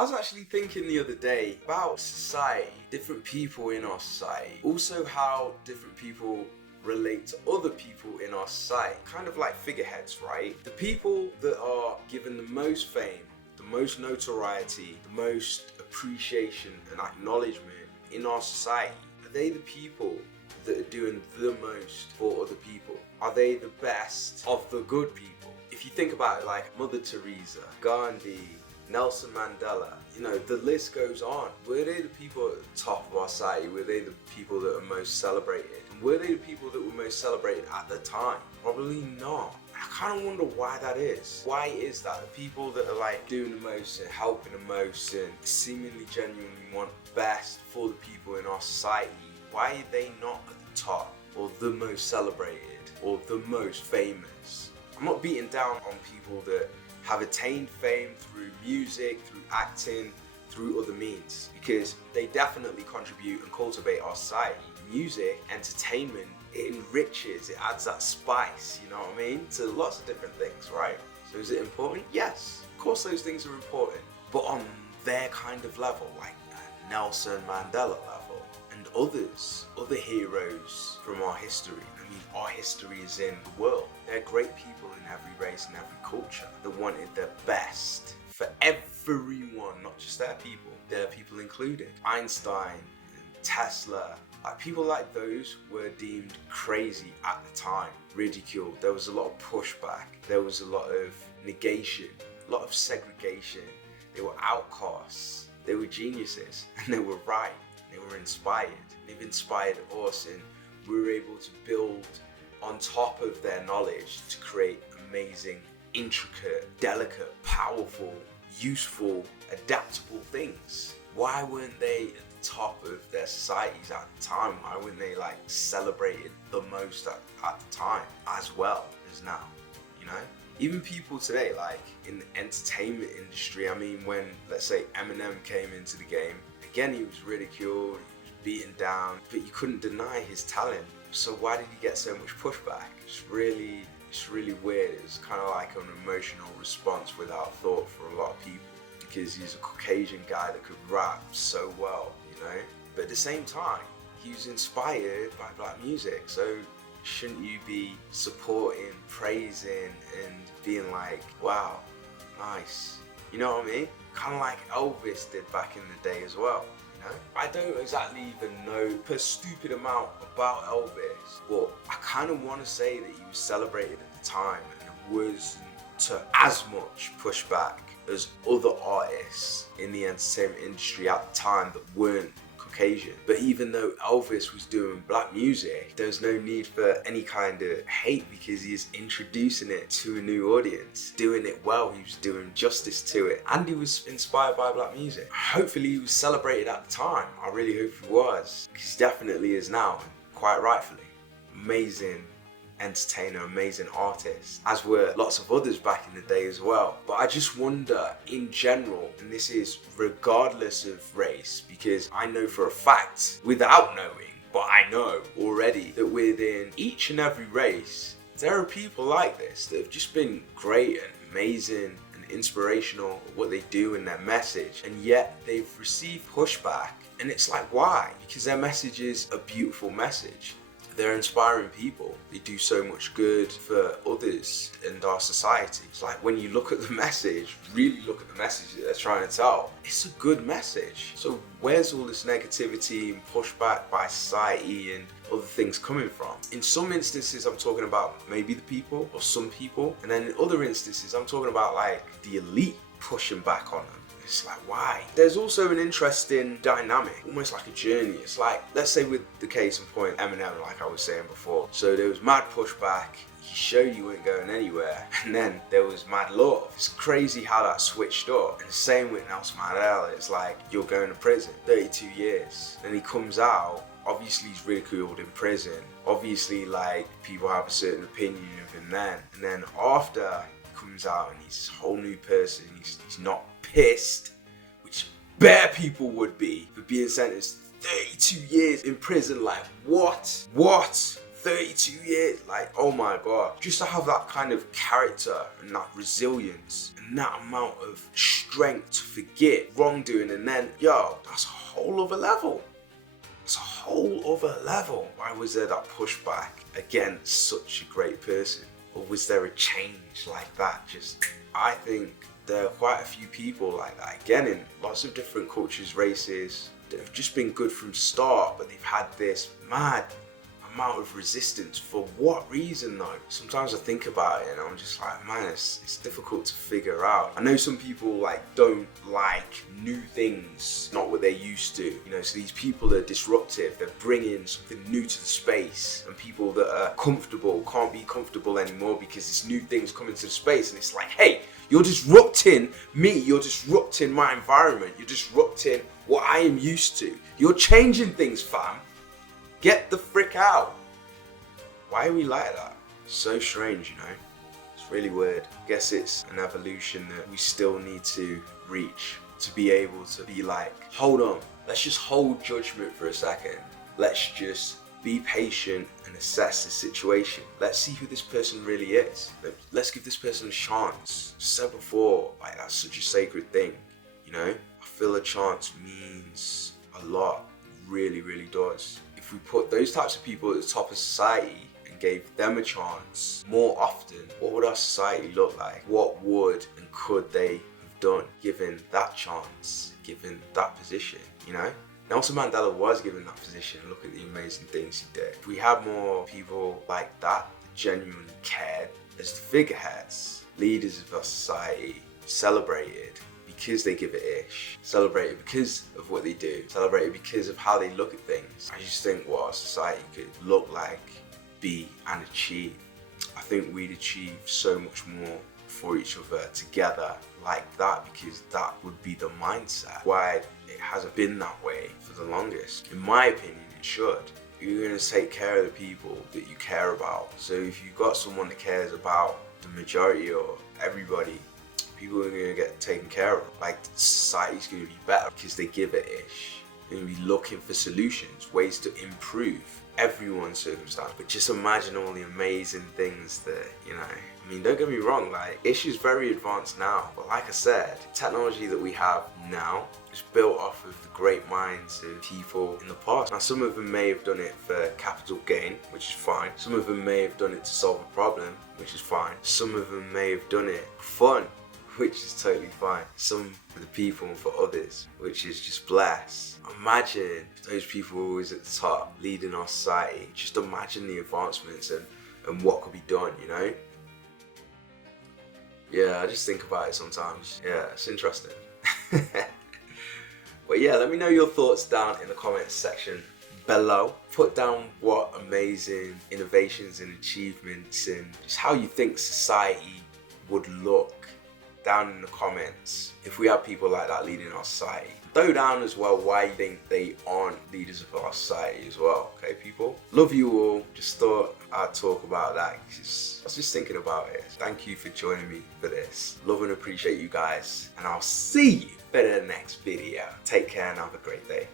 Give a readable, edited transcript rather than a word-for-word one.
I was actually thinking the other day about society, different people in our society, also how different people relate to other people in our society, kind of like figureheads, right? The people that are given the most fame, the most notoriety, the most appreciation and acknowledgement in our society, are they the people that are doing the most for other people? Are they the best of the good people? If you think about it, like Mother Teresa, Gandhi, Nelson Mandela, the list goes on. Were they the people at the top of our society? Were they the people that are most celebrated? And were they the people that were most celebrated at the time? Probably not. I kind of wonder why that is. Why is that? The people that are like doing the most and helping the most and seemingly genuinely want best for the people in our society, why are they not at the top or the most celebrated or the most famous? I'm not beating down on people that have attained fame through music, through acting, through other means, because they definitely contribute and cultivate our society. Music, entertainment, it enriches, it adds that spice, you know what I mean? To lots of different things, right? So is it important? Yes, of course those things are important, but on their kind of level, like Nelson Mandela level, and other heroes from our history. I mean, our history is in the world. There are great people in every race and every culture that wanted the best for everyone, not just their people. Their people included. Einstein and Tesla. People like those were deemed crazy at the time, ridiculed. There was a lot of pushback. There was a lot of negation, a lot of segregation. They were outcasts. They were geniuses, and they were right. They were inspired. They've inspired us, and we were able to build on top of their knowledge to create amazing, intricate, delicate, powerful, useful, adaptable things. Why weren't they at the top of their societies at the time? Why weren't they celebrated the most at the time as well as now? Even people today, in the entertainment industry, I mean, when, let's say, Eminem came into the game, again, he was ridiculed, he was beaten down, but you couldn't deny his talent. So why did he get so much pushback? It's really weird. It's kind of like an emotional response without thought for a lot of people, because he's a Caucasian guy that could rap so well, But at the same time, he was inspired by black music, so shouldn't you be supporting, praising, and being like, wow, nice? You know what I mean? Kind of like Elvis did back in the day as well. I don't exactly even know a stupid amount about Elvis, but I kind of want to say that he was celebrated at the time, and there wasn't as much pushback as other artists in the entertainment industry at the time that weren't Caucasian. But even though Elvis was doing black music, there's no need for any kind of hate, because he's introducing it to a new audience, doing it well. He was doing justice to it, and he was inspired by black music. Hopefully he was celebrated at the time. I really hope he was, because he definitely is now, and quite rightfully. Amazing entertainer, amazing artist, as were lots of others back in the day as well. But I just wonder in general, and this is regardless of race, because I know for a fact, without knowing, but I know already, that within each and every race, there are people like this that have just been great and amazing and inspirational at what they do and their message, and yet they've received pushback. And it's like, why? Because their message is a beautiful message. They're inspiring people. They do so much good for others and our society. It's like, when you look at the message, really look at the message that they're trying to tell, it's a good message. So where's all this negativity and pushback by society and other things coming from? In some instances, I'm talking about maybe the people or some people. And then in other instances, I'm talking about the elite pushing back on them. It's like, why? There's also an interesting dynamic, almost like a journey. It's like, let's say with the case in point, Eminem, like I was saying before. So there was mad pushback, he showed you weren't going anywhere, and then there was mad love. It's crazy how that switched up. And the same with Nelson Mandela, it's like, you're going to prison, 32 years. Then he comes out, obviously he's ridiculed in prison. Obviously, people have a certain opinion of him then. And then after he comes out and he's a whole new person, he's not pissed, which bare people would be, for being sentenced 32 years in prison. What? 32 years, like, oh my God. Just to have that kind of character and that resilience and that amount of strength to forget wrongdoing, and then, yo, that's a whole other level. It's a whole other level. Why was there that pushback against such a great person? Or was there a change like that? I think there are quite a few people like that, again, in lots of different cultures, races, that have just been good from start, but they've had this mad amount of resistance. For what reason though? Sometimes I think about it and I'm just like, man, it's difficult to figure out. I know some people like don't like new things, not what they're used to, you know, so these people are disruptive. They're bringing something new to the space, and people that are comfortable can't be comfortable anymore because this new thing's coming to the space, and it's like, hey, you're disrupting me, you're disrupting my environment, you're disrupting what I am used to. You're changing things, fam. Get the frick out. Why are we like that? So strange, you know? It's really weird. I guess it's an evolution that we still need to reach, to be able to be like, hold on, let's just hold judgment for a second. Let's just be patient and assess the situation. Let's see who this person really is. Let's give this person a chance. I said before, like, that's such a sacred thing, you know? I feel a chance means a lot. It really, really does. If we put those types of people at the top of society and gave them a chance more often, what would our society look like? What would and could they have done given that chance, given that position, you know? Nelson Mandela was given that position. Look at the amazing things he did. If we had more people like that genuinely cared as the figureheads, leaders of our society, celebrated because they give it ish, celebrated because of what they do, celebrated because of how they look at things, I just think what our society could look like, be, and achieve. I think we'd achieve so much more for each other together like that, because that would be the mindset. Why it hasn't been that way for the longest. In my opinion, it should. You're going to take care of the people that you care about. So if you've got someone that cares about the majority or everybody, people are going to get taken care of. Like, society's going to be better because they give it ish. They're going to be looking for solutions, ways to improve everyone's circumstance. But just imagine all the amazing things that, you know, I mean, don't get me wrong, like, ish is very advanced now. But like I said, technology that we have now is built off of the great minds of people in the past. Now, some of them may have done it for capital gain, which is fine. Some of them may have done it to solve a problem, which is fine. Some of them may have done it for fun, which is totally fine. Some for the people and for others, which is just blessed. Imagine if those people were always at the top, leading our society. Just imagine the advancements and what could be done, you know? Yeah, I just think about it sometimes. Yeah, it's interesting. But yeah, let me know your thoughts down in the comments section below. Put down what amazing innovations and achievements and just how you think society would look down in the comments if we have people like that leading our society. Throw down as well why you think they aren't leaders of our society as well, okay people? Love you all. Just thought I'd talk about that because I was just thinking about it. Thank you for joining me for this. Love and appreciate you guys, and I'll see you in the next video. Take care and have a great day.